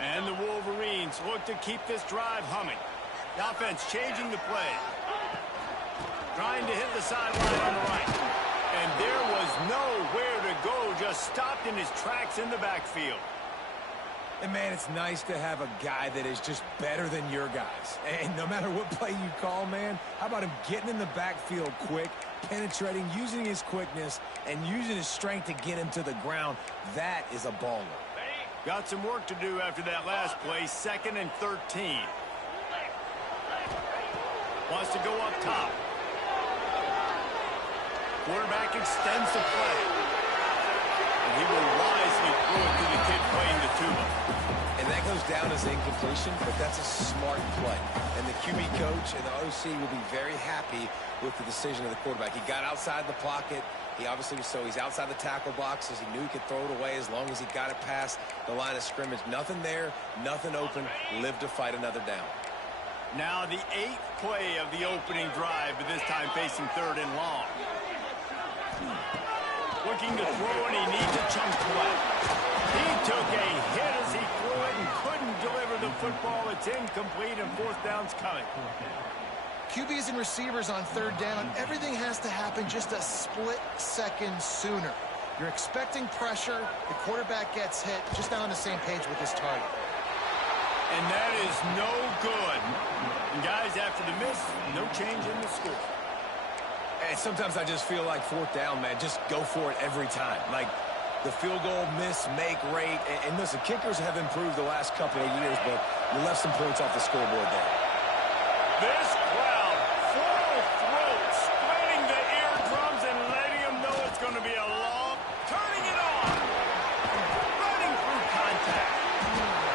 And the Wolverines look to keep this drive humming. The offense changing the play. Trying to hit the sideline on the right. And there was nowhere to go, just stopped in his tracks in the backfield. And, man, it's nice to have a guy that is just better than your guys. And no matter what play you call, man, how about him getting in the backfield quick, penetrating, using his quickness, and using his strength to get him to the ground? That is a baller. Got some work to do after that last play, 2nd and 13. Wants to go up top. Quarterback extends the play. And he will wisely throw it to the kid playing the tuba. And that goes down as incompletion, but that's a smart play. And the QB coach and the OC will be very happy with the decision of the quarterback. He got outside the pocket. He obviously was he's outside the tackle boxes. He knew he could throw it away as long as he got it past the line of scrimmage. Nothing there, nothing open. Live to fight another down. Now the 8th play of the opening drive, but this time facing 3rd and long. Looking to throw, and he needs a chunk play. He took a hit as he threw it and couldn't deliver the football. It's incomplete, and 4th down's coming. QBs and receivers on 3rd down, everything has to happen just a split second sooner. You're expecting pressure, the quarterback gets hit, just not on the same page with his target. And that is no good. And guys, after the miss, no change in the score. And sometimes I just feel like 4th down, man, just go for it every time. Like the field goal, miss, make rate. And listen, kickers have improved the last couple of years, but you left some points off the scoreboard there. This crowd, full throat, spreading the eardrums and letting them know it's going to be a long, turning it on, running through contact.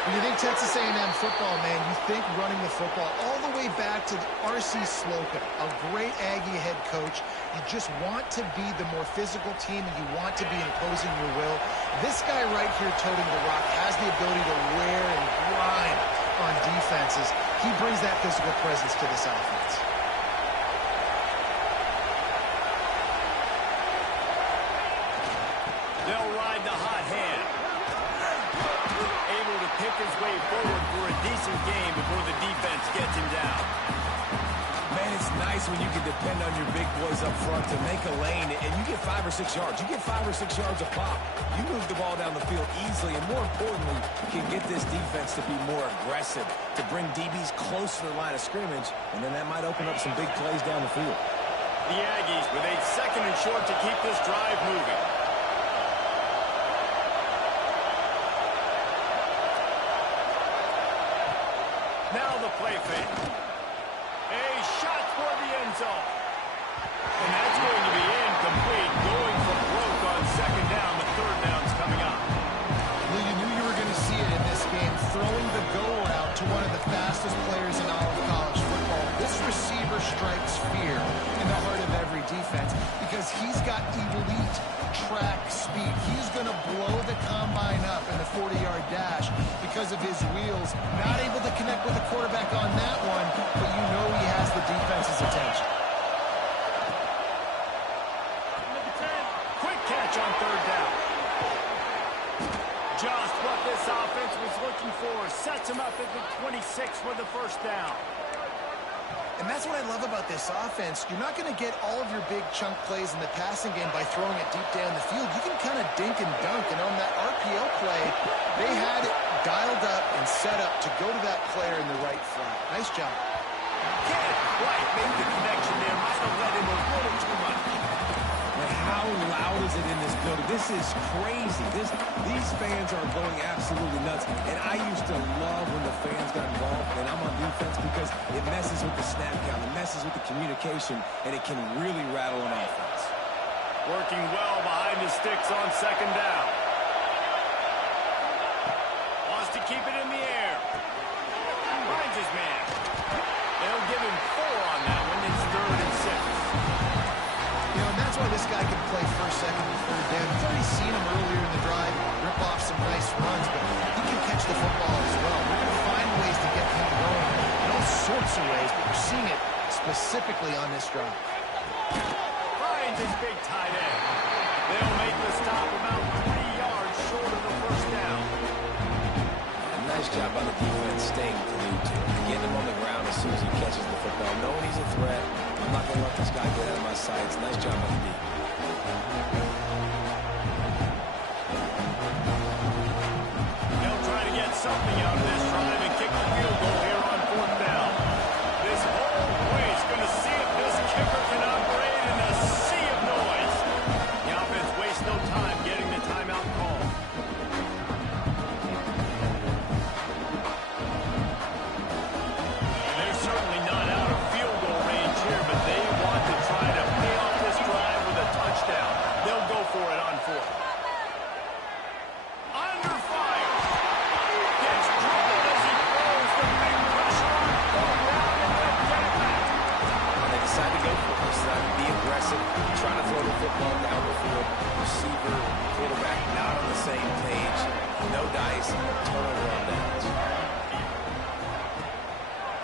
When you think Texas A&M football, man, you think running the football all the way back to R.C. Slocum, a great Aggie head coach. You just want to be the more physical team, and you want to be imposing your will. This guy right here toting the rock has the ability to wear and grind on defenses. He brings that physical presence to this offense. They'll ride the hot hand. Able to pick his way forward for a decent game before the defense gets him down. Man, it's nice when you can depend on your big boys up front to make a lane, and you get 5 or 6 yards. You get 5 or 6 yards a pop. You move the ball down the field easily, and more importantly, can get this defense to be more aggressive, to bring DBs close to the line of scrimmage, and then that might open up some big plays down the field. The Aggies with a 2nd and short to keep this drive moving. Now the play fake. A shot for the end zone. And that's going to be incomplete. Going for broke on 2nd down. The 3rd down's coming up. Well, you knew you were going to see it in this game. Throwing the go route to one of the fastest players in all of college football. This receiver strikes fear in the heart of every defense because he's got elite track speed. He's going to blow the combine up in the 40-yard dash because of his wheels. Not able to connect with the quarterback on that one, but you know he has the defense's attention. Quick catch on 3rd down. Just what this offense was looking for. Sets him up at the 26 for the 1st down. And that's what I love about this offense. You're not going to get all of your big chunk plays in the passing game by throwing it deep down the field. You can kind of dink and dunk. And on that RPO play, they had it dialed up and set up to go to that player in the right flat. Nice job. Can't quite make the connection there. Might have let him a little too much. But how loud is it in this building? This is crazy. These fans are going absolutely nuts. And I used to love when the fans got involved, and I'm on defense because it messes with the snap count, it messes with the communication, and it can really rattle an offense. Working well behind the sticks on 2nd down. Wants to keep it in the air. Finds his man. They'll give him 4 on that one. It's 3rd and 6. You know, and that's why this guy can play 1st, 2nd, and 3rd down. You've already seen him earlier in the drive rip off some nice runs, but he can catch the football as well. We're going to find ways to get him going in all sorts of ways, but we're seeing it specifically on this drive. Finds his big tight end. They'll make the stop about 3 yards short of the 1st down. A nice nice job by the defense staying glued to him, getting him on the ground as soon as he catches the football, knowing he's a threat. I'm not going to let this guy get out of my sights. Nice job by the D. They'll try to get something out of this drive and kick the field goal here on 4th down. This whole place going to see if this kicker can operate in a sea of noise. The offense wastes no time getting the timeout call. They're certainly not out of field goal range here, but they want to try to pay off this drive with a touchdown. They'll go for it on 4th. Under fire. Gets drilled as he throws the big pressure on 4th down and then get it back. They decide to go for it. Decide to be aggressive, trying to throw the football down the field. Receiver, quarterback not on the same page. No dice, turnover on downs.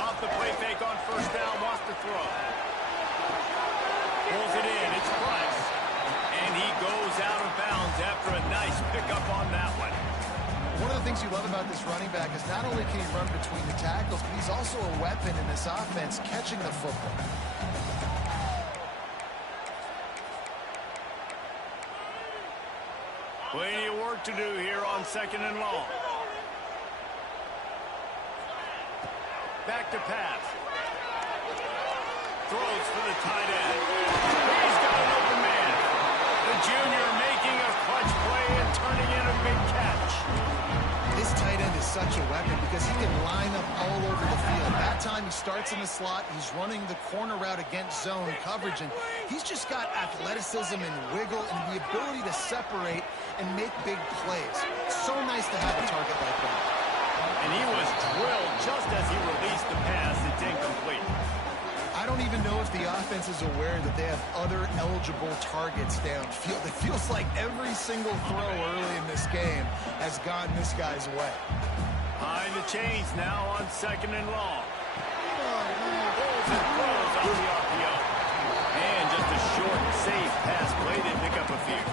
Off the play fake on 1st down, wants to throw. Pulls it in, it's Price. And he goes out of bounds after a nice pickup on that one. One of the things you love about this running back is not only can he run between the tackles, but he's also a weapon in this offense, catching the football. Plenty of work to do here on 2nd and long. Back to pass. Throws for the tight end. He's got an open man. The junior making a clutch play and turning in a big catch. This tight end is such a weapon because he can line up all over the field. That time he starts in the slot, he's running the corner route against zone coverage, and he's just got athleticism and wiggle and the ability to separate and make big plays. So nice to have a target like that. And he was drilled just as he released the pass. It's incomplete. I don't even know if the offense is aware that they have other eligible targets downfield. It feels like every single throw early in this game has gone this guy's way. Behind the chains now on 2nd and long. Pulls and throws on the RPO. And just a short, safe pass play to pick up a few.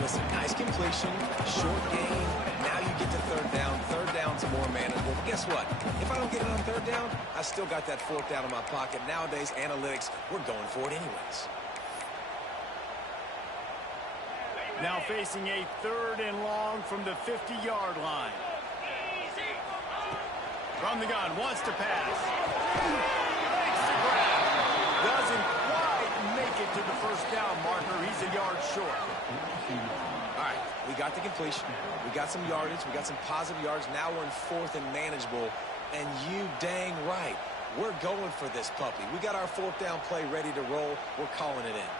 Listen, nice completion, short gain. Now you get to 3rd down. 3rd down's more manageable. But guess what? If I don't get it on 3rd down, I still got that 4th down in my pocket. Nowadays, analytics, we're going for it anyways. Now facing a 3rd and long from the 50-yard line. From the gun, wants to pass. Makes the grab. Doesn't quite make it to the 1st down marker. He's a yard short. All right, we got the completion. We got some yardage. We got some positive yards. Now we're in 4th and manageable. And you dang right, we're going for this puppy. We got our 4th down play ready to roll. We're calling it in.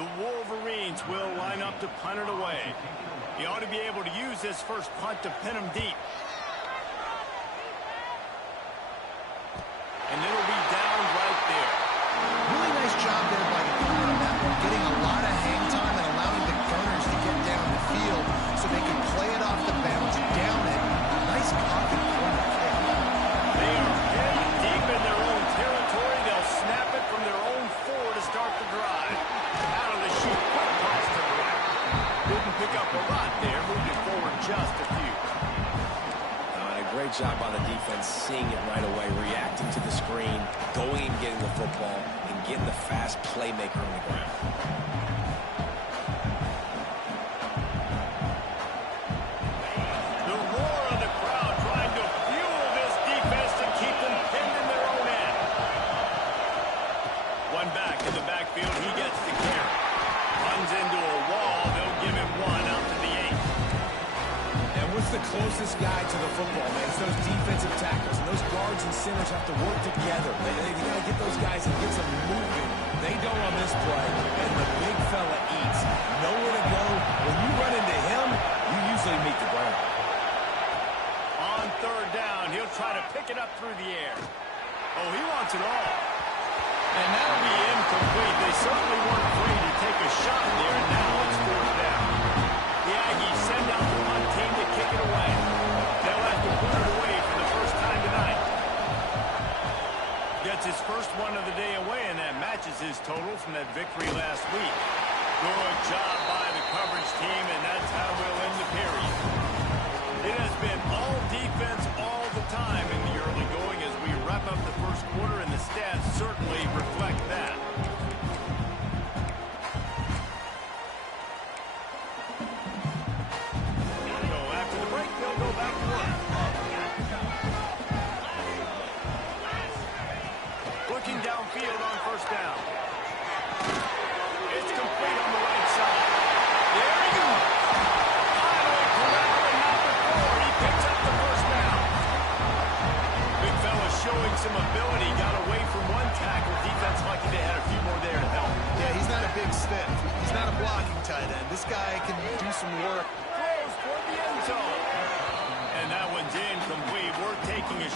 The Wolverines will line up to punt it away. He ought to be able to use this first punt to pin him deep. And it'll be down right there. Really nice job there by the corner on that one, getting a lot of hang time and allowing the gunners to get down the field so they can play it off the bounce, down it. Nice pocket corner kick. They are pinned deep in their own territory. They'll snap it from their own 4 to start the drive. Out of the chute, quick pass to the right. Didn't pick up a lot there, moved it forward just a few. Great job on the defense, seeing it right away, reacting to the screen, going and getting the football, and getting the fast playmaker on the ground. The roar of the crowd trying to fuel this defense to keep them pinned in their own end. One back in the backfield, he gets the carry. Runs into a wall, they'll give him 1 out to the 8. What's the closest guy to the football, man? It's those defensive tackles, and those guards and centers have to work together. They got to get those guys and get some movement. They don't on this play, and the big fella eats. Nowhere to go. When you run into him, you usually meet the ground. On 3rd down, he'll try to pick it up through the air. Oh, he wants it all. And that'll be incomplete. They certainly weren't afraid to take a shot there, and now it's 4th down. The Aggies send out the punt team to kick it away. They'll have to put it away for the first time tonight. Gets his first one of the day away, and that matches his total from that victory last week. Good job by the coverage team, and that's how we'll end the period.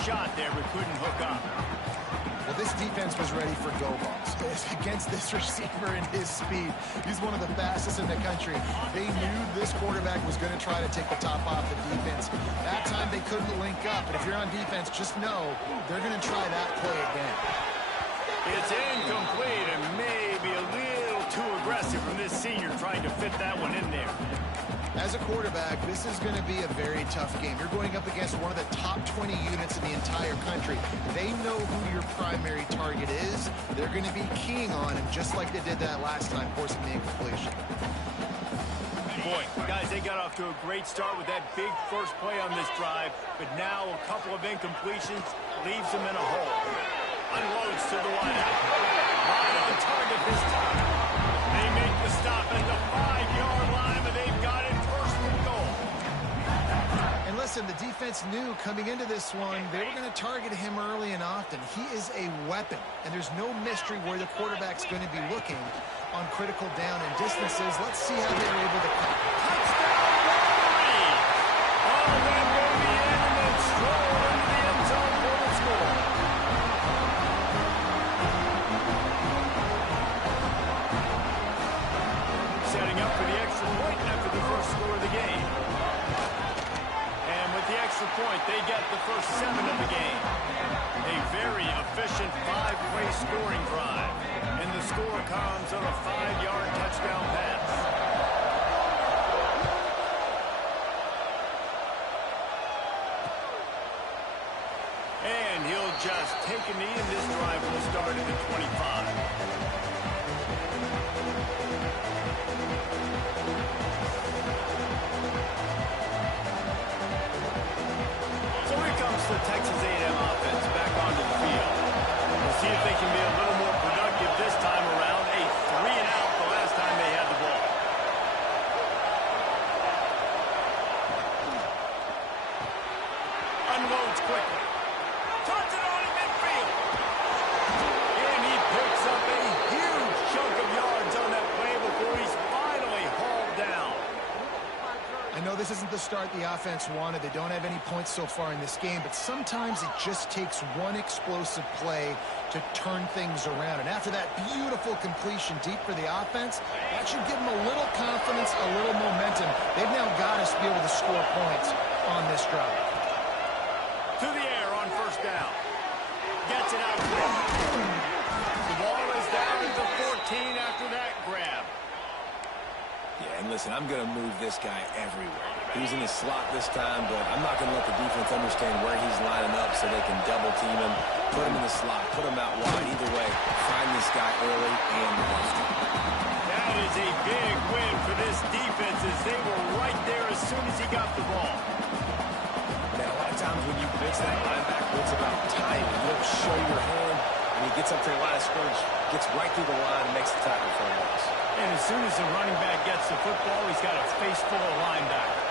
shot there, but couldn't hook up. Well, this defense was ready for go balls. Against this receiver and his speed, he's one of the fastest in the country. They knew this quarterback was going to try to take the top off the defense. That time they couldn't link up, but if you're on defense, just know they're going to try that play again. It's incomplete and maybe a little too aggressive from this senior trying to fit that one in there. As a quarterback, this is going to be a very tough game. You're going up against one of the top 20 units in the entire country. They know who your primary target is. They're going to be keying on him just like they did that last time, forcing the incompletion. Boy, guys, they got off to a great start with that big first play on this drive, but now a couple of incompletions leaves them in a hole. Unloads to the wideout. Right on target this time. They make the stop at the 5-yard line, but they've got it first and goal. And listen, the defense knew coming into this one, they were going to target him early and often. He is a weapon, and there's no mystery where the quarterback's going to be looking on critical down and distances. Let's see how they're able to cut. Touchdown, Wolverine! Oh, that may be in and then stroll into the end zone for the score. Setting up for the extra point after the first score of the game. And with the extra point, they get the first 7 of the game. A very efficient 5-play scoring drive. And the score comes on a 5-yard touchdown pass. And he'll just take a knee, and this drive will start at the 25. The Texas A&M offense back onto the field. We'll see if they can be a little more productive this time around. A 3-and-out the last time they had the ball. Unloads quickly. Turns it on in midfield. And he picks up a huge chunk of yards on that play before he's finally hauled down. I know this isn't the start the offense wanted. They don't have any points so far in this game, but sometimes it just takes one explosive play to turn things around. And after that beautiful completion deep for the offense, that should give them a little confidence, a little momentum. They've now got us to be able to score points on this drive. To the air on first down. Gets it out quick. The ball is down to 14 after that grab. Yeah, and listen, I'm going to move this guy everywhere. He's in his slot this time, but I'm not going to let the defense understand where he's lining up so they can double team him, put him in the slot, put him out wide. Either way, find this guy early and often. That is a big win for this defense as they were right there as soon as he got the ball. Man, a lot of times when you blitz that linebacker, it's about timing. You don't show your hand, and he gets up to the line of scrimmage, gets right through the line, and makes the tackle for a loss. And as soon as the running back gets the football, he's got a face full of linebacker.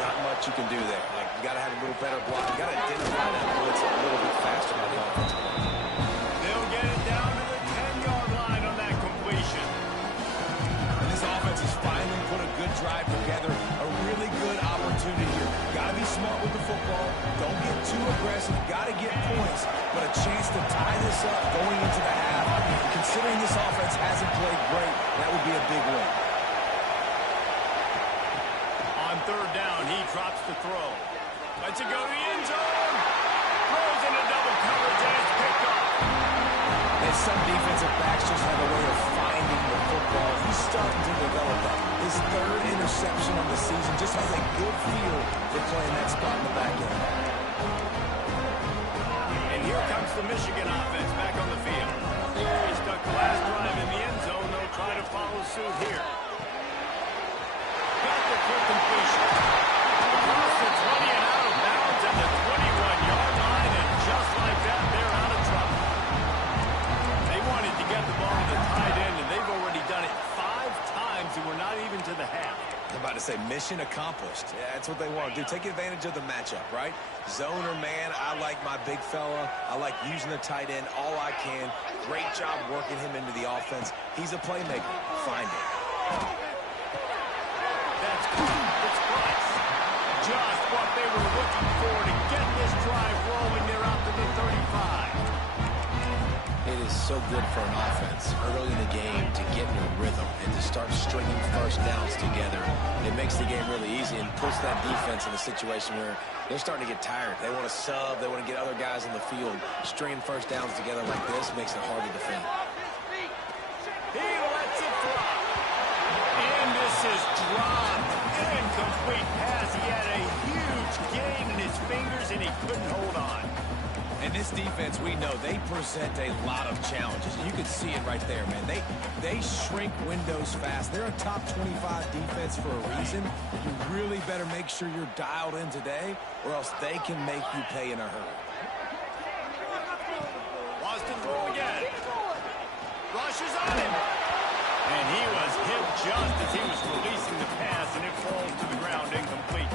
Not much you can do there. Like, you got to have a little better block. You got to identify that blitz a little bit faster on the offensive line. They'll get it down to the 10-yard line on that completion. And this offense has finally put a good drive together. A really good opportunity here. Got to be smart with the football. Don't get too aggressive. Got to get points. But a chance to tie this up going into the half. Considering this offense hasn't played great, that would be a big win. On third down, he drops the throw. Lets it go to the end zone. Throws into double coverage, and it's picked off. And some defensive backs just have a way of finding the football. He's starting to develop that. His 3rd interception of the season, just has a good feel for playing that spot in the back end. And here comes the Michigan offense back on the field. He stuck the last drive in the end zone. They'll try to follow suit here. Got the quick completion. Across the 20 and out of bounds at the 21-yard line, and just like that, they're out of trouble. They wanted to get the ball to the tight end, and they've already done it 5 times, and we're not even to the half. I'm about to say mission accomplished. Yeah, that's what they want to do. Take advantage of the matchup, right? Zone or man, I like my big fella. I like using the tight end all I can. Great job working him into the offense. He's a playmaker. Find it. That's good. It's Price. Just what they were looking for to get this drive rolling. They're they're out to the 35. It is so good for an offense early in the game to get in a rhythm and to start stringing first downs together. It makes the game really easy and puts that defense in a situation where they're starting to get tired. They want to sub. They want to get other guys on the field. Stringing first downs together like this makes it hard to defend. He lets it fly. And this is dropped. Incomplete pass. He had a huge gain in his fingers, and he couldn't hold on. And this defense, we know, they present a lot of challenges. You can see it right there, man. They shrink windows fast. They're a top 25 defense for a reason. You really better make sure you're dialed in today, or else they can make you pay in a hurry. Wants to throw again. Rushes on him. And he was hit just as he was releasing the pass, and it falls to the ground incomplete.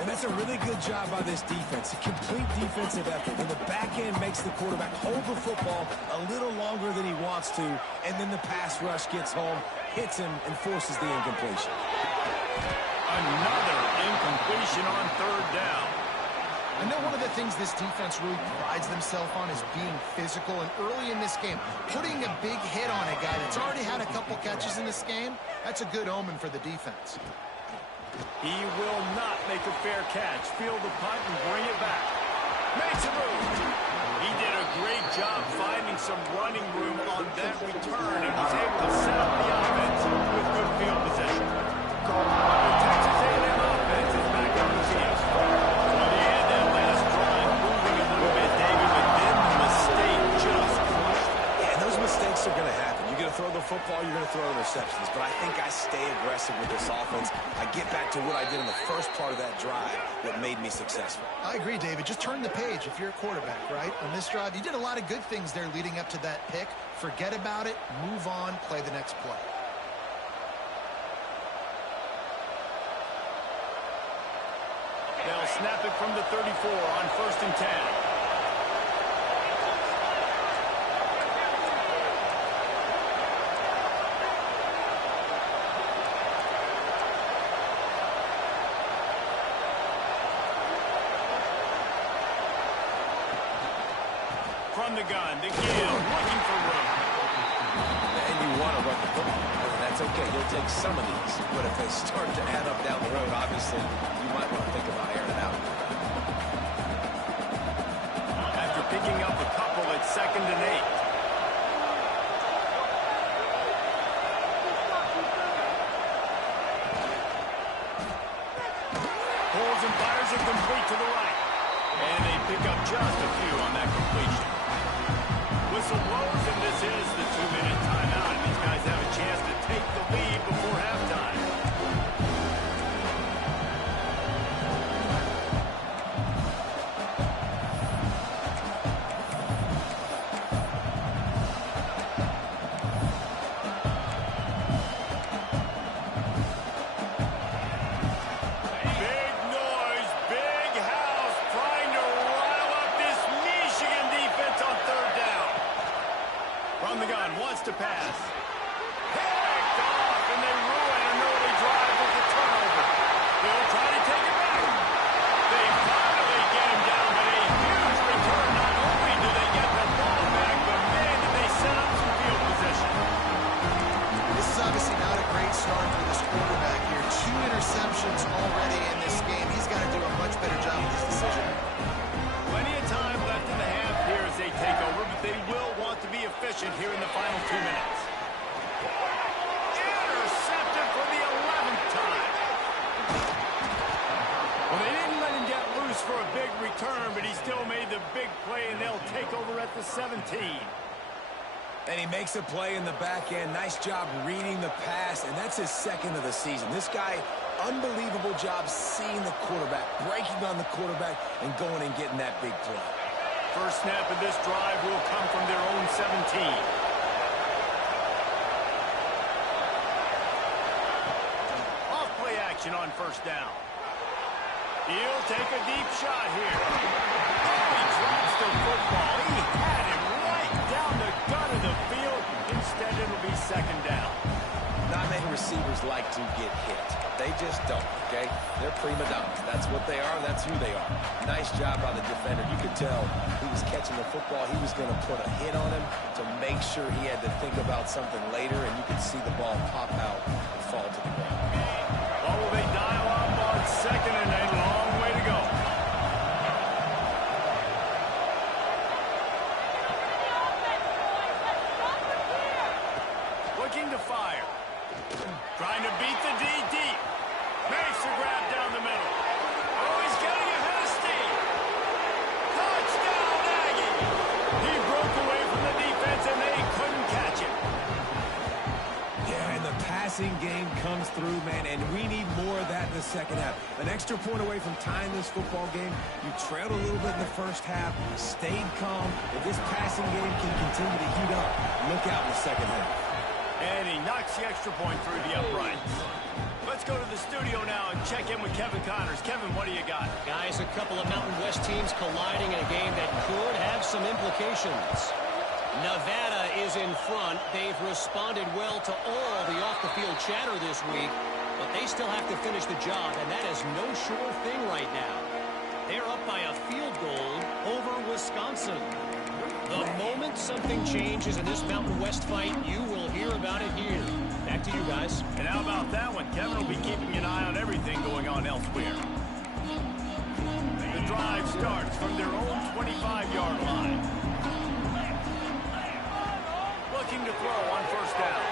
And that's a really good job by this defense. A complete defensive effort. When the back end makes the quarterback hold the football a little longer than he wants to, and then the pass rush gets home, hits him, and forces the incompletion. Another incompletion on third down. I know one of the things this defense really prides themselves on is being physical, and early in this game, putting a big hit on a guy that's already had a couple catches in this game, that's a good omen for the defense. He will not make a fair catch. Field the punt and bring it back. Makes a move. He did a great job finding some running room on that return and was able to set up the offense with good field position. The Texas A&M offense is back on the field. Well, they had that last drive moving a little bit, David, but then the mistake just crushed it. Yeah, and those mistakes are going to happen. You're going to throw the football, you're going to throw interceptions. But I think I stay aggressive with this offense. I get back to what I did in the first part of that drive that made me successful. I agree, David. Just turn the page if you're a quarterback, right? On this drive, you did a lot of good things there leading up to that pick. Forget about it, move on, play the next play. They'll snap it from the 34 on 1st and 10. From the gun, the Gill, looking for room. And you want to run the football. And that's okay. You'll take some of these. But if they start to add up down the road, obviously, you might want to think about airing it out. After picking up a couple at 2nd and 8. Pulls and fires it complete to the right. And they pick up just a few on that completion. Whistle blows, and this is the 2-minute timeout. And these guys have a chance to take the lead before halftime. Big noise, big house, trying to rile up this Michigan defense on 3rd down. From the gun, wants to pass. Picked off, and they ruin an early drive with the turnover. They'll try to take it back. They finally get him down, but a huge return. Not only do they get the ball back, but man, did they set up some field position. This is obviously not a great start for this quarterback here. 2 interceptions already in this game. He's got to do a much better job with this decision. Plenty of time left in the half here as they take over, but they will want to be efficient here in the final 2 minutes. Intercepted for the 11th time. Well, they didn't let him get loose for a big return, but he still made the big play, and they'll take over at the 17. And he makes a play in the back end. Nice job reading the pass, and that's his 2nd of the season. This guy, unbelievable job seeing the quarterback, breaking on the quarterback, and going and getting that big play. First snap of this drive will come from their own 17. Off play action on 1st down. He'll take a deep shot here. Oh, he drops the football. He had him right down the gut of the field. Instead, it'll be 2nd down. Not many receivers like to get hit. They just don't, okay? They're prima donnas. That's what they are. That's who they are. Nice job by the defender. You could tell he was catching the football. He was going to put a hit on him to make sure he had to think about something later, and you could see the ball pop out and fall to the ground. Well, will they dial up on second and a long way to go? Looking to fire. Trying to beat the D deep. Makes the grab down the middle. Oh, he's getting ahead of steam. Touchdown, Aggie. He broke away from the defense, and they couldn't catch him. Yeah, and the passing game comes through, man, and we need more of that in the second half. An extra point away from tying this football game. You trailed a little bit in the first half, stayed calm. If this passing game can continue to heat up, look out in the second half. And he knocks the extra point through the uprights. Let's go to the studio now and check in with Kevin Connors. Kevin, what do you got? Guys, a couple of Mountain West teams colliding in a game that could have some implications. Nevada is in front. They've responded well to all the off-the-field chatter this week, but they still have to finish the job, and that is no sure thing right now. They're up by a field goal over Wisconsin. The moment something changes in this Mountain West fight, you will hear about it here. Back to you guys. And how about that one? Kevin will be keeping an eye on everything going on elsewhere. The drive starts from their own 25-yard line. Looking to throw on first down.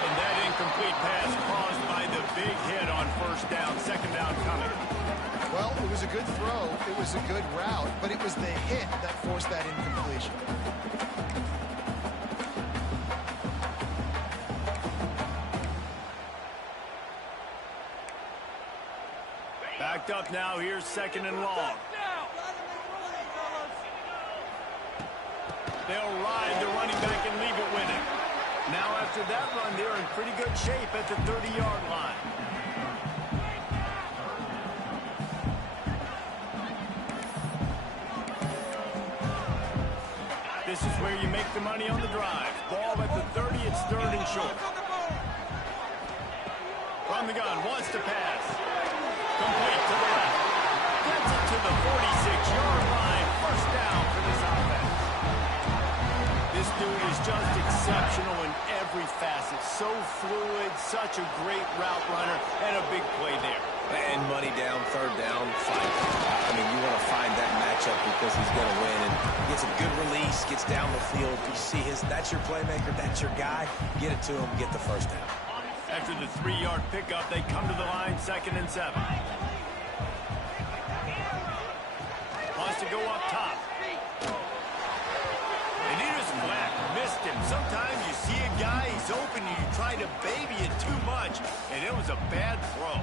And that incomplete pass caused by the big hit on first down. Second down coming. Well, it was a good throw. It was a good route, but it was the hit that forced that incompletion. Backed up now. Here's second and long. They'll ride the running back and leave it with him. Now after that run, they're in pretty good shape at the 30-yard line. This is where you make the money on the drive. Ball at the 30, it's third and short. From the gun, wants to pass. Complete to the left. Gets it to the 46-yard line. First down for this offense. This dude is just exceptional in every facet. So fluid, such a great route runner, and a big play there. And money down, third down, fight. I mean, you want to find that matchup because he's going to win. And he gets a good release, gets down the field. You see that's your playmaker, that's your guy. Get it to him, get the first down. After the 3-yard pickup, they come to the line, 2nd and 7. Wants to go up top. And he just flat missed him. Sometimes you see a guy, he's open, and you try to baby it too much, and it was a bad throw.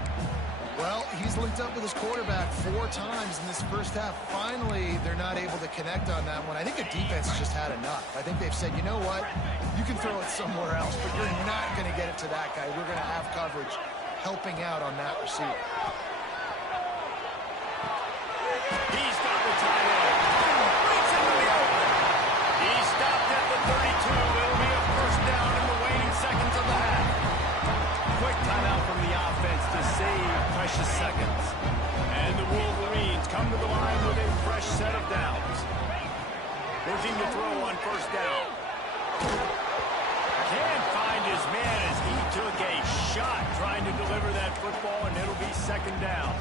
Well, he's linked up with his quarterback 4 times in this first half. Finally, they're not able to connect on that one. I think the defense just had enough. I think they've said, you know what? You can throw it somewhere else, but you're not going to get it to that guy. We're going to have coverage helping out on that receiver. He's got the tight end. Breaks into the open. He stopped at the 32. It'll be a first down in the waning seconds of the half. Quick timeout from the offense to save precious seconds. And the Wolverines come to the line with a fresh set of downs. Looking to throw on first down. Can't find his man as he took a shot trying to deliver that football, and it'll be second down.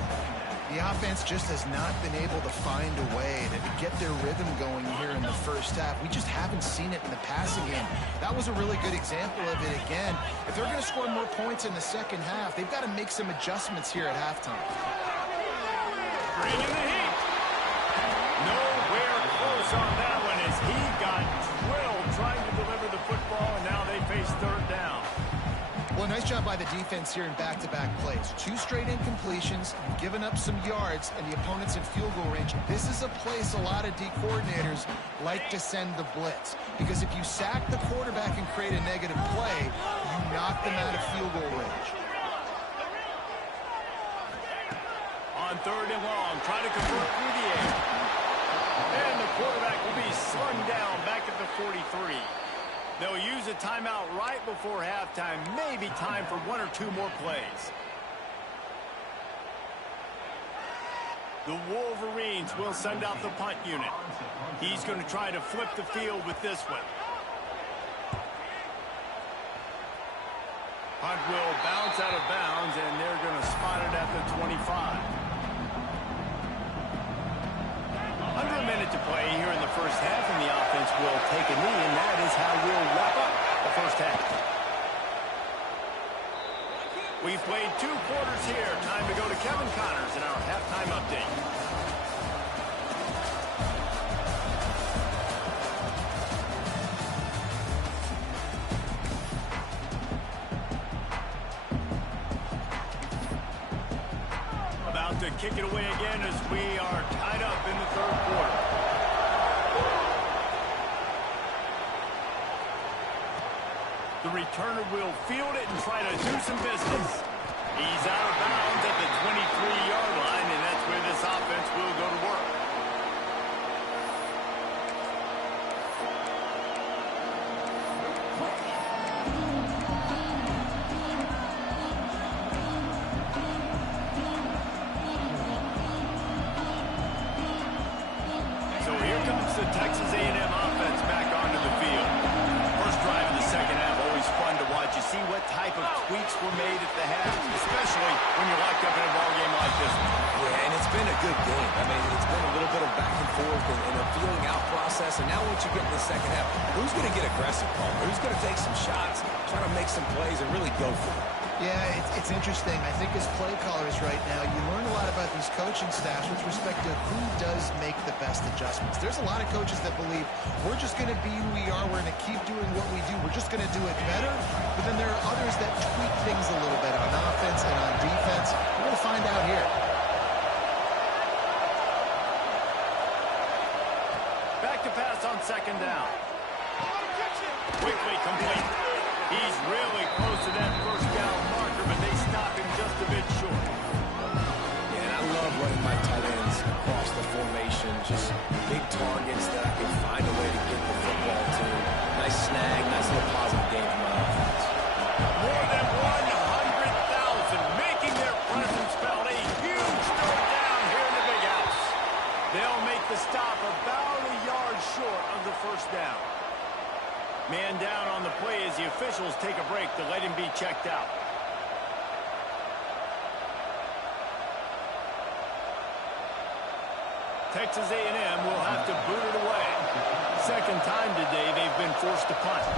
The offense just has not been able to find a way to get their rhythm going here in the first half. We just haven't seen it in the passing game. That was a really good example of it again. If they're going to score more points in the second half, they've got to make some adjustments here at halftime. Bringing the heat. Nowhere close on that one as he got drilled trying to deliver the football, and now they face third down. Well, nice job by the defense here in back-to-back plays. 2 straight incompletions, given up some yards, and the opponent's in field goal range. This is a place a lot of D coordinators like to send the blitz, because if you sack the quarterback and create a negative play, you knock them out of field goal range. On third and long, trying to convert through the air. And the quarterback will be slung down back at the 43. They'll use a timeout right before halftime. Maybe time for 1 or 2 more plays. The Wolverines will send out the punt unit. He's going to try to flip the field with this one. Punt will bounce out of bounds, and they're going to spot it at the 25. Under a minute to play here in the first half, and the offense will take a knee, and that is how we'll wrap up the first half. We've played 2 quarters here. Time to go to Kevin Connors in our halftime update. About to kick it away again as we are tied up in the 3rd quarter. The returner will field it and try to do some business. He's out of bounds at the 23-yard line, and that's where this offense will go to work. So here comes the Texas A&M offense back onto the field. First drive of the second half, always fun to watch. You see what type of tweaks were made at the half, especially when you're locked up in a ball game like this one. Yeah, and it's been a good game. I mean, it's been a little bit of back and forth and a feeling out process. And now once you get in the second half, who's going to get aggressive, Paul? Who's going to take some shots, try to make some plays, and really go for it? Yeah, it's interesting. I think as play callers right now, you learn a lot about these coaching staffs with respect to who does make the best adjustments. There's a lot of coaches that believe we're just going to be who we are. We're going to keep doing what we do. We're just going to do it better. But then there are others that tweak things a little bit on offense and on defense. We're going to find out here. Back to pass on second down. Quickly complete. He's really close to that first down marker, but they stop him just a bit short. Yeah, and I love running my tight ends across the formation. Just big targets that I can find a way to get the football to. Nice snag, nice little positive game for my offense. More than 100,000 making their presence felt. A huge third down here in the big house. They'll make the stop about a yard short of the first down. Man down on the play as the officials take a break to let him be checked out. Texas A&M will have to boot it away. Second time today they've been forced to punt.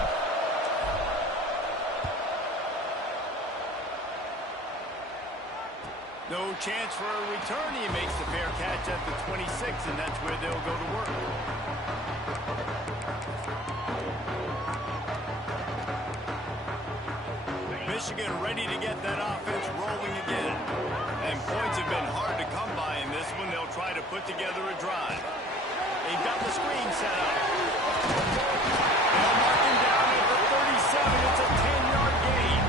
No chance for a return. He makes the fair catch at the 26, and that's where they'll go to work. Michigan ready to get that offense rolling again. And points have been hard to come by in this one. They'll try to put together a drive. They've got the screen set up. They'll mark him down at the 37. It's a 10-yard gain.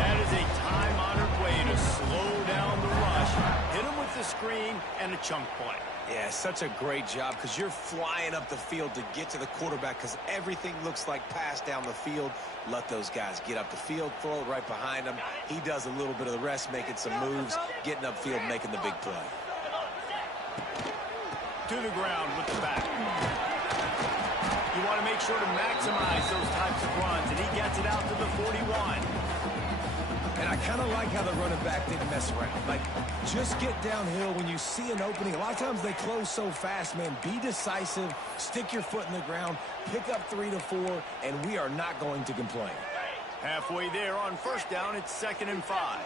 That is a time-honored way to slow down the rush. Hit him with the screen and a chunk play. Yeah, such a great job because you're flying up the field to get to the quarterback because everything looks like pass down the field. Let those guys get up the field, throw it right behind him. He does a little bit of the rest, making some moves, getting upfield, making the big play. To the ground with the back. You want to make sure to maximize those types of runs, and he gets it out to the 41. And I kind of like how the running back didn't mess around. Like, just get downhill when you see an opening. A lot of times they close so fast, man. Be decisive, stick your foot in the ground, pick up 3 to 4, and we are not going to complain. Halfway there on first down, it's 2nd and 5.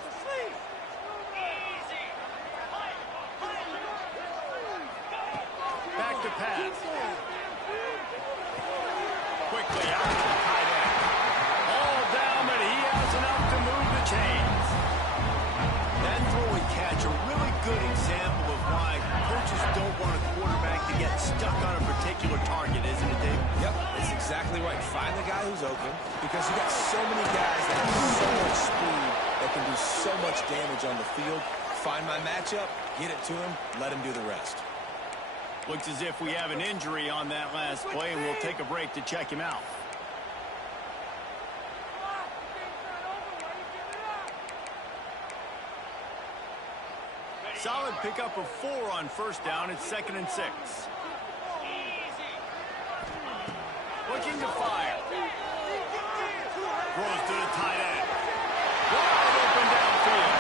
Back to pass. Quickly out to the tight end. All down, but he has enough to move the chains. That throw and catch, a really good example of why coaches don't want a quarterback to get stuck on a particular target, isn't it, Dave? Yep, that's exactly right. Find the guy who's open because you got so many guys that have so much speed that can do so much damage on the field. Find my matchup, get it to him, let him do the rest. Looks as if we have an injury on that last play, and we'll take a break to check him out. Solid pickup of 4 on first down. It's 2nd and 6. Looking to fire. Throws to the tight end. Wide open downfield.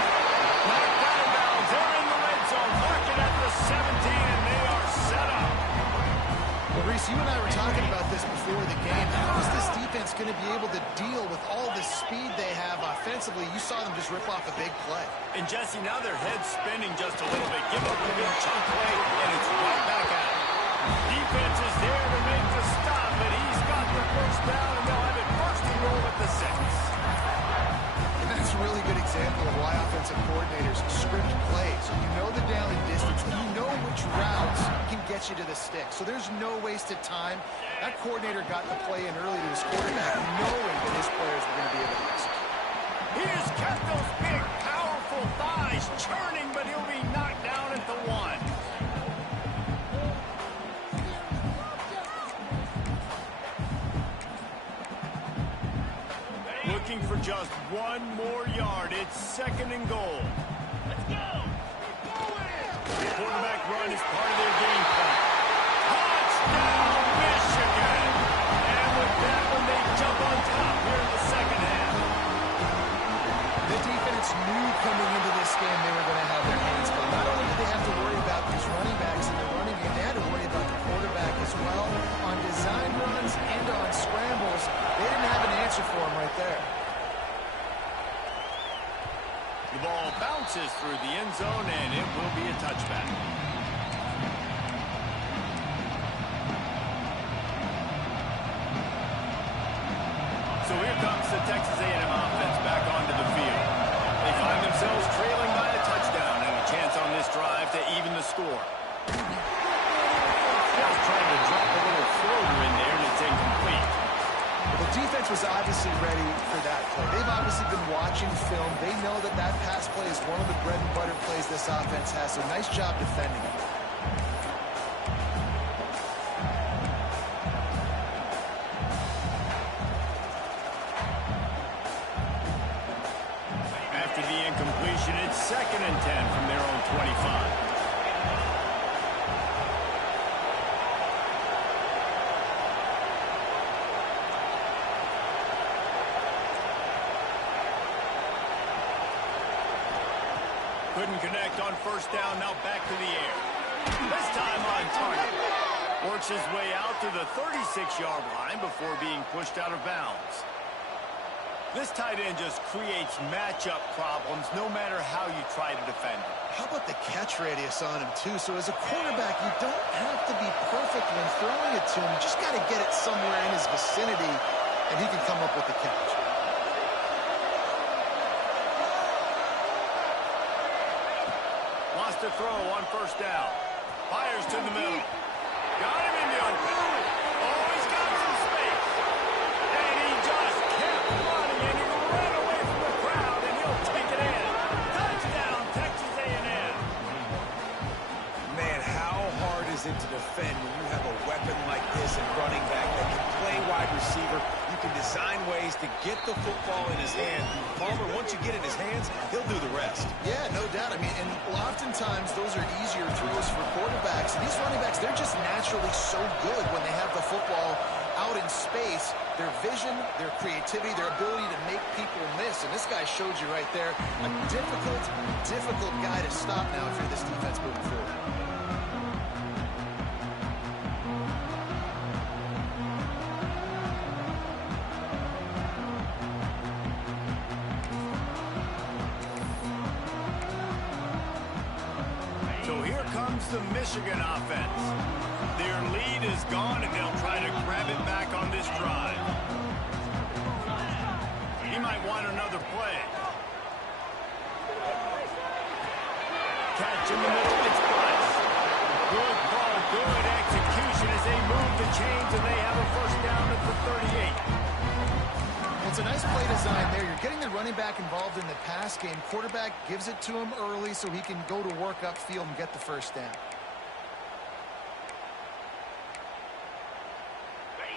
Knocked out of bounds. They're in the red zone. Marking at the 17, and they are set up. Well, Reese, you and I were talking about this before the game. How is this defense going to be able to deal with all the speed they have offensively? You saw them just rip off a big play. And Jesse, now their head's spinning just a little bit. Give up a big chunk play, and it's right back at him. Defense is there to make the stop, but he's got the first down, and they'll have it first and goal at the 6. And that's a really good example of why offensive coordinators script plays. You know the down and distance, and you know which routes can get you to the stick. So there's no wasted time. That coordinator got the play in early to his quarterback, knowing that his players were going to be able to execute. He has kept those big, powerful thighs churning, but he'll be knocked down at the 1. Looking for just 1 more yard. It's 2nd and goal. Let's go. The quarterback run is part of their game plan. Touchdown, Michigan! And with that one, they jump on top here in the 2nd half. The defense knew coming into this game they were going to have their hands full. Not only did they have to worry about these running backs in the running game, they had to worry about the quarterback as well. On design runs and on scrambles, they didn't have an answer for him right there. The ball bounces through the end zone, and it will be a touchback. So here comes the Texas A&M offense back onto the field. They find themselves trailing by a touchdown and a chance on this drive to even the score. Just trying to drop a little floater in there, and it's incomplete. The defense was obviously ready for that play. They've obviously been watching film. They know that that pass play is one of the bread and butter plays this offense has, so nice job defending it. After the incompletion, it's 2nd and 10 from their own 25. Couldn't connect on first down, now back to the air. This time on target. Works his way out to the 36-yard line before being pushed out of bounds. This tight end just creates matchup problems no matter how you try to defend him. How about the catch radius on him, too? So as a quarterback, you don't have to be perfect when throwing it to him. You just got to get it somewhere in his vicinity, and he can come up with the catch. Lost a throw on first down. Fires to the middle. Got him in the open. Oh, he's got some space. And he just kept running, and he ran away from the crowd, and he'll take it in. Touchdown, Texas A&M. Man, how hard is it to defend when you have a weapon like this at running back that can play wide receiver? You can design ways to get the football in his hand. Palmer, once you get it in his hands, he'll do the rest. Yeah, no doubt. I mean, and oftentimes those are easier throws for quarterbacks. And these running backs, they're just naturally so good when they have the football out in space. Their vision, their creativity, their ability to make people miss. And this guy showed you right there, a difficult guy to stop now if you're this defense moving forward. The Michigan offense. Their lead is gone, and they'll try to grab it back on this drive. He might want another play. Catch in the middle, it's Bryce. Good call, good execution as they move the chains, and they have a first down at the 38. It's a nice play design there. You're getting the running back involved in the pass game. Quarterback gives it to him early so he can go to work upfield and get the first down.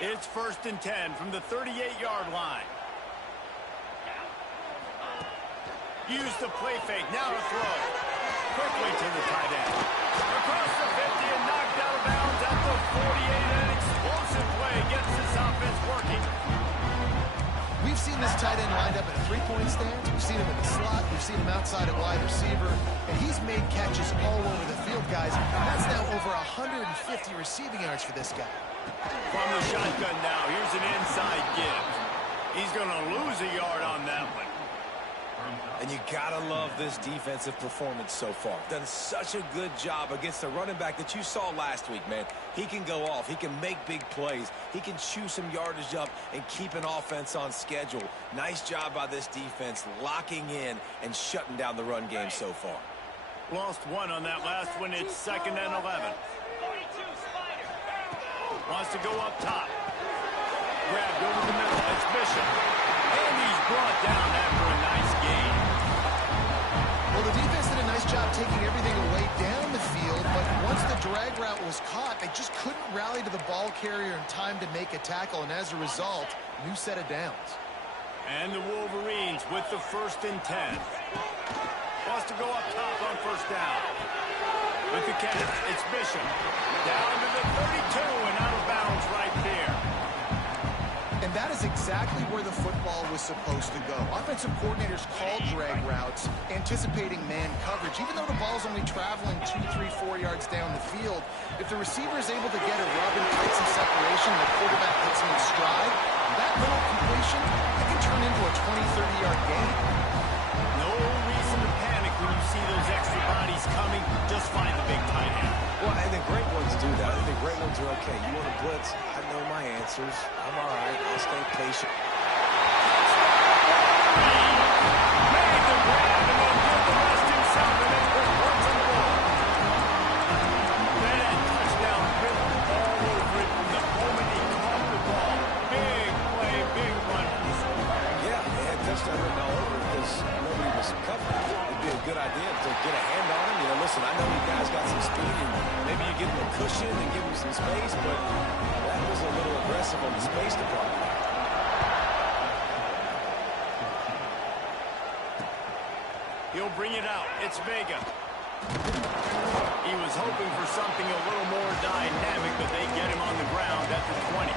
It's 1st and 10 from the 38-yard line. Use the play fake. Now to throw. Quickly to the tight end. Across the 50 and knocked out of bounds at the 48. An explosive play gets this offense working. We've seen this tight end lined up at a three-point stance. We've seen him in the slot. We've seen him outside at wide receiver. And he's made catches all over the field, guys. And that's now over 150 receiving yards for this guy. From the shotgun now, here's an inside give. He's going to lose a yard on that one. And you gotta love this defensive performance so far. Done such a good job against the running back that you saw last week, man. He can go off. He can make big plays. He can chew some yardage up and keep an offense on schedule. Nice job by this defense locking in and shutting down the run game so far. Lost one on that last one. It's 2nd and 11. Wants to go up top. Grabbed over the middle. It's Bishop. And he's brought down after a nice gain. Well, the defense did a nice job taking everything away down the field, but once the drag route was caught, they just couldn't rally to the ball carrier in time to make a tackle, and as a result, new set of downs. And the Wolverines with the 1st and 10. Wants to go up top on 1st down. With the catch, it's Bishop. Down to the 32 and out of bounds right there. And that is exactly where the football was supposed to go. Offensive coordinators called drag routes, anticipating man coverage. Even though the ball's only traveling 2, 3, 4 yards down the field, if the receiver is able to get a rub and create some separation, the quarterback hits him in stride, that little completion, it can turn into a 20, 30-yard gain. No reason to panic when you see those extra bodies coming. Just find the big tight end. Well, and the great ones do that. I think the great ones are okay. You want to blitz? I know my answers. I'm all right. I'll stay patient. Made the grab and then did the rest himself and then put points on the board. That touchdown written all over it from the moment he caught the ball. Big play, big run. Yeah, they had touchdown written all over because nobody was covering. It'd be a good idea to get a hand on him. You know, listen, I know you guys got some speed, and maybe you give him a cushion and give him some space, but that was a little aggressive on the space department. He'll bring it out. It's Vega. He was hoping for something a little more dynamic, but they get him on the ground at the 20.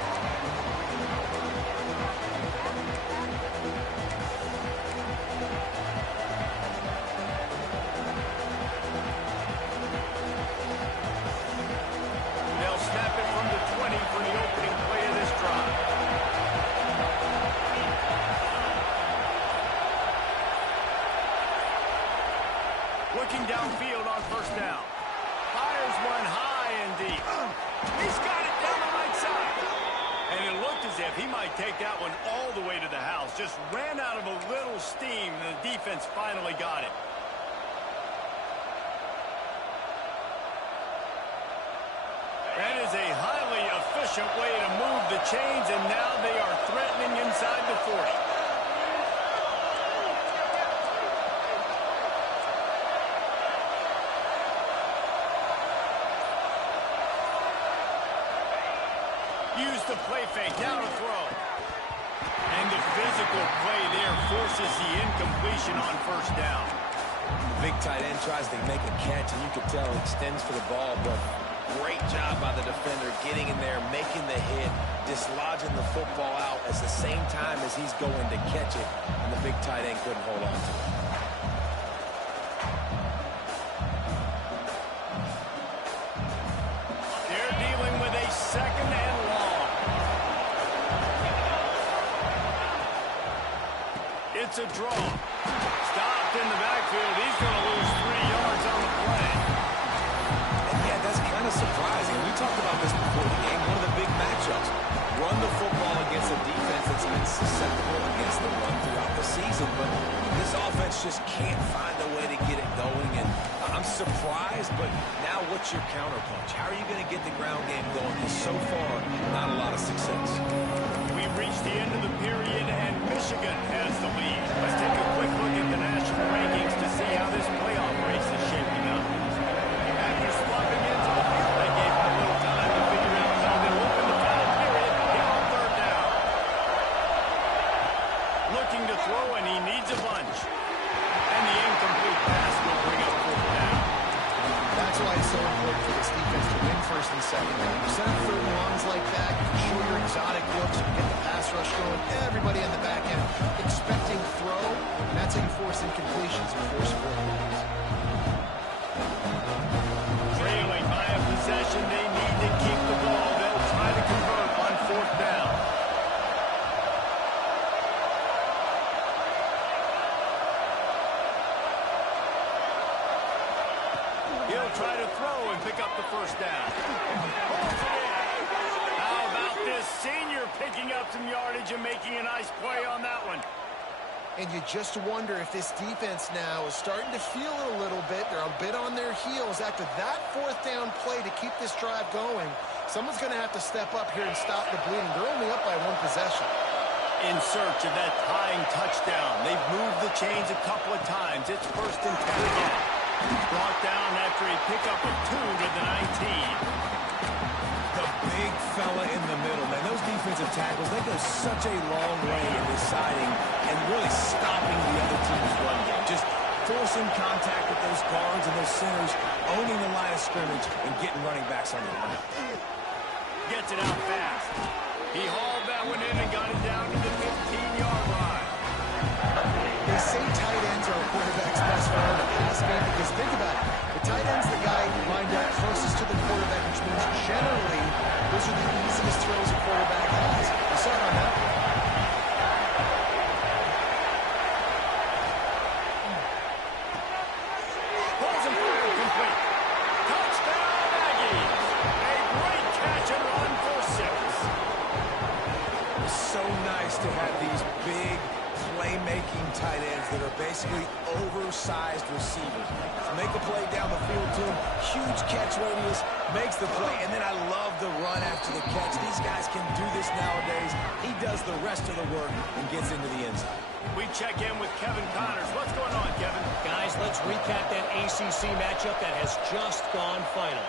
They'll snap it from the 20 for the opening play of this drive. Looking downfield on 1st down. Fires one high and deep. He's got it down the right side. And it looked as if he might take that one all the way to the house. Just ran out of a little steam, and the defense finally got it. That is a highly efficient way to move the chains, and now they are threatening inside the 40. Use the play fake, now to throw. And the physical play there forces the incompletion on 1st down. The big tight end tries to make a catch, and you could tell he extends for the ball, but great job by the defender getting in there, making the hit, dislodging the football out at the same time as he's going to catch it, and the big tight end couldn't hold on to it. They're dealing with a 2nd and long. It's a draw. Stopped in the backfield. He's going to lose 3 yards on the play. And yeah, that's kind of surprising. We talked about this before the game. One of the big matchups. Run the football against a defense that's been susceptible against the run throughout the season. But this offense just can't find a way to get it going. And I'm surprised, but now what's your counterpunch? How are you going to get the ground game going? Because so far, not a lot of success. We've reached the end of the period, and Michigan has the lead. Let's take a quick look at the national rankings to see how this playoff race is shaping up. After slumping into the field, they gave them a little time to figure out how they'll open the final period. Get so important for this defense to win first and second. You set up third and longs like that, you can show your exotic looks, you get the pass rush going, everybody on the back end expecting throw, and that's how you force incompletions and force fourth downs. Trailing by a possession, they need to keep the ball. They'll try to convert on fourth down. He'll try to throw and pick up the first down. How about this senior picking up some yardage and making a nice play on that one? And you just wonder if this defense now is starting to feel it a little bit. They're a bit on their heels after that fourth down play to keep this drive going. Someone's going to have to step up here and stop the bleeding. They're only up by one possession. In search of that tying touchdown. They've moved the chains a couple of times. It's first and 10 again. Brought down after a pickup of 2 to the 19. The big fella in the middle, man. Those defensive tackles, they go such a long way in deciding and really stopping the other team's run game. Just forcing contact with those guards and those centers, owning the line of scrimmage, and getting running backs on the line. Gets it out fast. He hauled that one in and got it down to the 15-yard line. They say tight ends are a quarterback's best friend in the pass game because think about it. The tight end's the guy lined up closest to the quarterback, which means generally those are the easiest throws a quarterback has. You saw it on that one. Pulls him through, complete. Touchdown, Aggies. A great catch and run for 6. It's so nice to have these big playmaking tight ends that are basically oversized receivers. Make a play down the field to him, huge catch radius, makes the play, and then I love the run after the catch. These guys can do this nowadays. He does the rest of the work and gets into the end zone. We check in with Kevin Connors. What's going on, Kevin? Guys, let's recap that ACC matchup that has just gone final.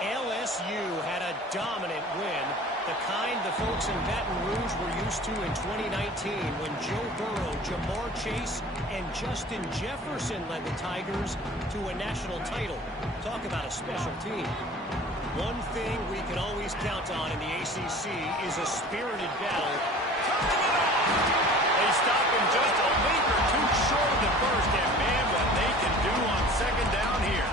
LSU had a dominant win, the kind the folks in Baton Rouge were used to in 2019 when Joe Burrow, Jamar Chase, and Justin Jefferson led the Tigers to a national title. Talk about a special team. One thing we can always count on in the ACC is a spirited battle. They stop him just a leap or two short of the first, and man, what they can do on second down here.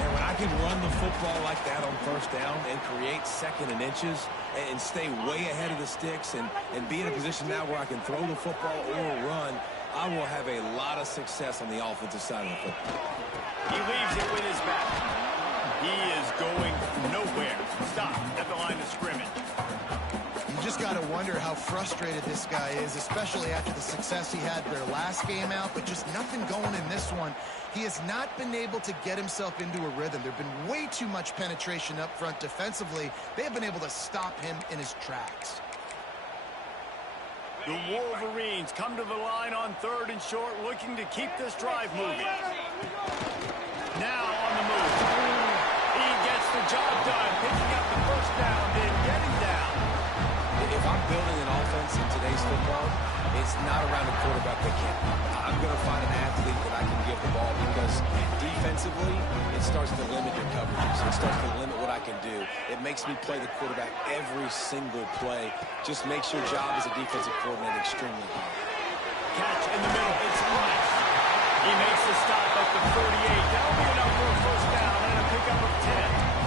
Man, when I can run the football like that on first down and create second and inches and stay way ahead of the sticks and be in a position now where I can throw the football or run, I will have a lot of success on the offensive side of the football. He leaves it with his back. He is going nowhere. Stop at the line of scrimmage. You just got to wonder how frustrated this guy is, especially after the success he had their last game out, but just nothing going in this one. He has not been able to get himself into a rhythm. There have been way too much penetration up front defensively. They have been able to stop him in his tracks. The Wolverines come to the line on third and short, looking to keep this drive moving. Now on the move. He gets the job done, picking up the first down, then getting down. If I'm building an offense in today's football, it's not around a quarterback that can. I'm going to find an athlete that I can give the ball because defensively, it starts to limit your coverages. It starts to limit what I can do. It makes me play the quarterback every single play. Just makes your job as a defensive coordinator extremely hard. Catch in the middle. It's Price. He makes the stop up to 38. That'll be enough for a first down and a pickup of 10.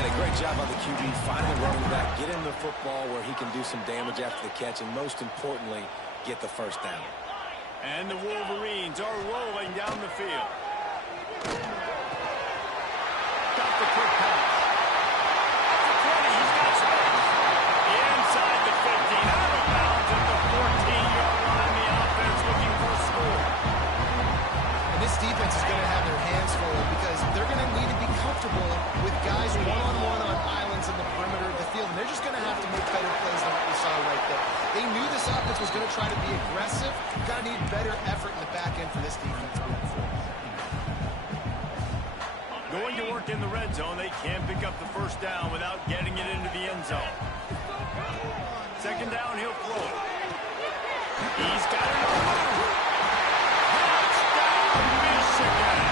And a great job by the QB, finding the running back, get him the football where he can do some damage after the catch, and most importantly, get the first down. And the Wolverines are rolling down the field. Got the quick pass. At the 20, he's got space. Inside the 15, out of bounds at the 14-yard line. The offense looking for a score. And this defense is going to have their hands full because they're going to need to be comfortable with guys one-on-one on islands in the perimeter of the field, and they're just going to have to make better plays than what we saw right there. They knew this offense was going to try to be aggressive. Got to need better effort in the back end for this defense moving forward. Going to work in the red zone. They can't pick up the first down without getting it into the end zone. Second down, he'll throw it. He's got it on the move. Touchdown, Michigan!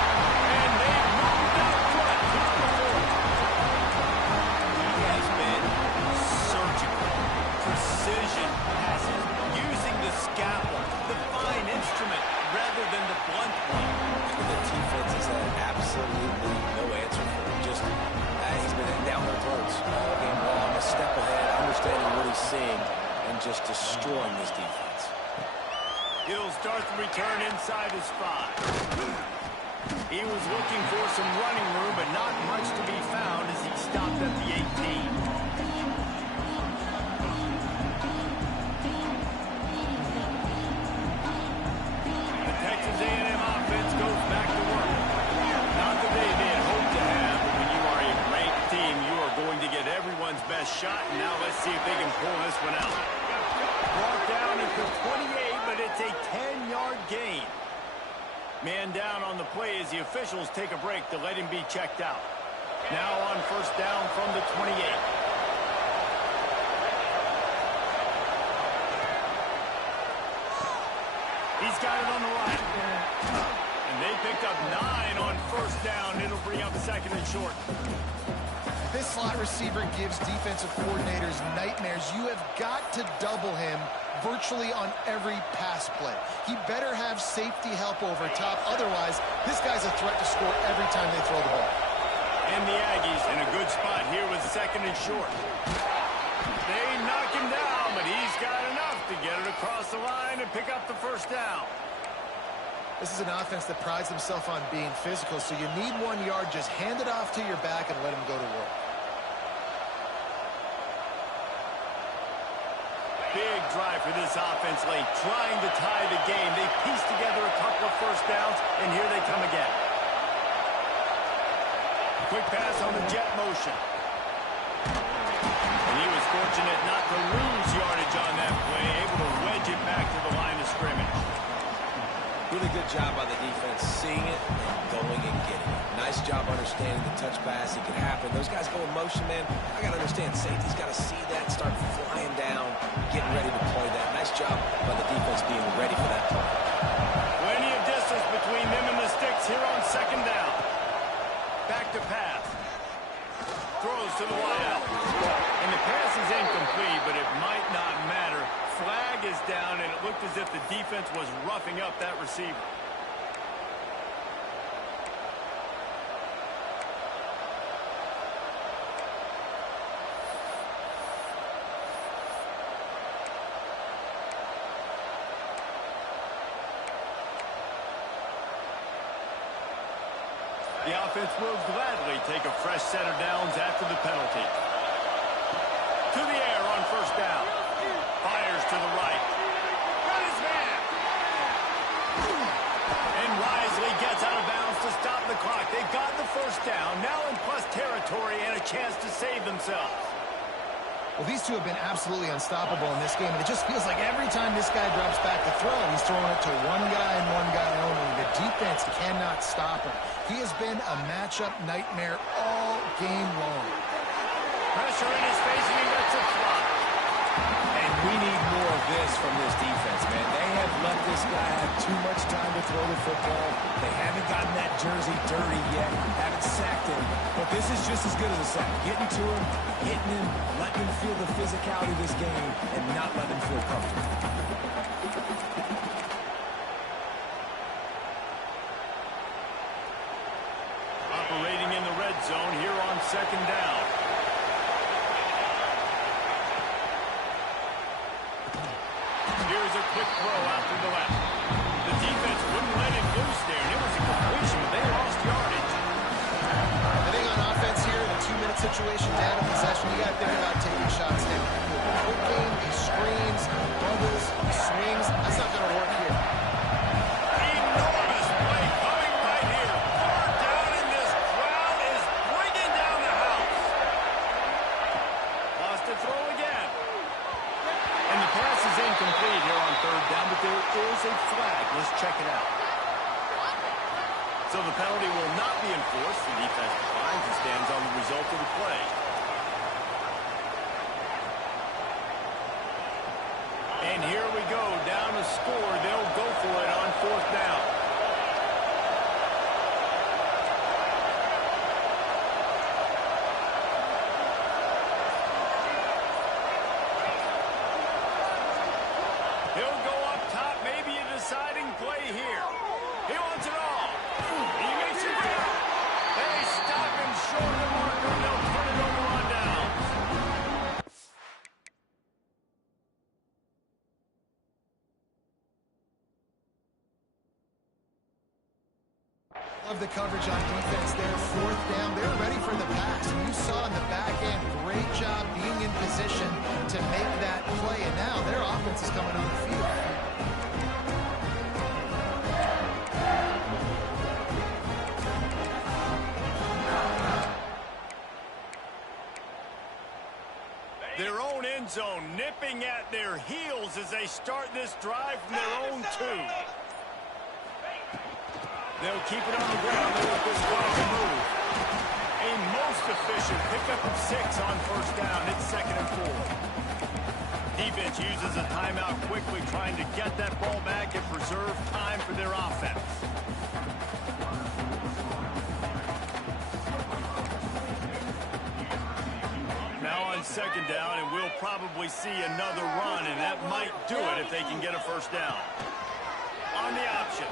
And they've moved just destroying this defense. He'll start the return inside his 5. He was looking for some running room, but not much to be found as he stopped at the 18. Best shot, and now let's see if they can pull this one out. Brought down at the 28, but it's a 10-yard gain. Man down on the play as the officials take a break to let him be checked out. Now on first down from the 28. He's got it on the right. And they picked up 9 on first down. It'll bring up second and short. This slot receiver gives defensive coordinators nightmares. You have got to double him virtually on every pass play. He better have safety help over top. Otherwise, this guy's a threat to score every time they throw the ball. And the Aggies in a good spot here with second and short. They knock him down, but he's got enough to get it across the line and pick up the first down. This is an offense that prides themselves on being physical, so you need 1 yard. Just hand it off to your back and let him go to work. Big drive for this offense late, trying to tie the game. They pieced together a couple of first downs, and here they come again. Quick pass on the jet motion. And he was fortunate not to lose yardage on that play, able to wedge it back to the line of scrimmage. Really good job by the defense, seeing it and going and getting it. Nice job understanding the touch pass. It could happen. Those guys go in motion, man. I got to understand, safety's got to see that, start flying down, getting ready to play that. Nice job by the defense being ready for that play. Plenty of distance between them and the sticks here on second down. Back to pass. Throws to the wideout. And the pass is incomplete, but it might not matter. Flag is down, and it looked as if the defense was roughing up that receiver. The offense will gladly take a fresh set of downs after the penalty. To the air on first down. Fires to the right. Got his man. And Risley gets out of bounds to stop the clock. They got the first down, now in plus territory and a chance to save themselves. Well, these two have been absolutely unstoppable in this game, and it just feels like every time this guy drops back to throw, he's throwing it to one guy and one guy only. The defense cannot stop him. He has been a matchup nightmare all game long. Pressure in his face, and he lets it fly. And we need more of this from this defense, man. They have let this guy have too much time to throw the football. They haven't gotten that jersey dirty yet, haven't sacked him. But this is just as good as a sack. Getting to him, hitting him, letting him feel the physicality of this game, and not letting him feel comfortable. Operating in the red zone here on second down. Here's a quick throw out to the left. The defense wouldn't let it loose there, and it was a completion, but they lost yardage. I think on offense here, in a 2-minute situation, down in possession, you got to think about taking shots down. Quick game, he screens, bubbles, he swings. That's not going to work here. Enormous play coming right here. Far down, and this crowd is bringing down the house. Lost a throw again. And the pass is incomplete here on third down, but there is a flag. Let's check it out. So the penalty will not be enforced. The defense declines and stands on the result of the play. And here we go, down to score. They'll go the coverage on defense there. Fourth down. They're ready for the pass. And you saw in the back end, great job being in position to make that play. And now their offense is coming on the field. Their own end zone nipping at their heels as they start this drive from their own 2. They'll keep it on the ground. They let this clock move. A most efficient pickup of 6 on first down. It's 2nd and 4. Defense uses a timeout quickly, trying to get that ball back and preserve time for their offense. Now on 2nd down, and we'll probably see another run, and that might do it if they can get a first down. On the option.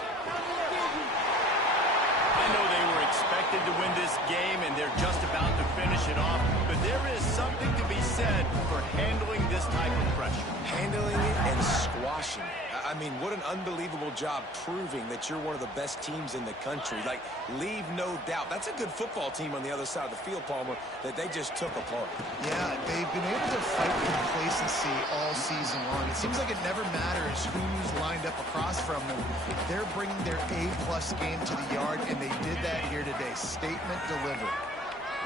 I know they were expected to win this game, and they're just about to finish it off, but there is something to be said for handling this type of pressure. Handling it and squashing it. I mean, what an unbelievable job proving that you're one of the best teams in the country. Like, leave no doubt. That's a good football team on the other side of the field, Palmer, that they just took apart. Yeah, they've been able to fight complacency all season long. It seems like it never matters who's lined up across from them. They're bringing their A-plus game to the yard, and they did that here today. Statement delivered.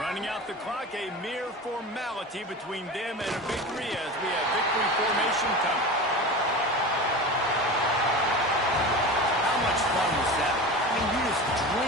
Running out the clock, a mere formality between them and a victory as we have victory formation coming. How much fun was that? I mean, you just dream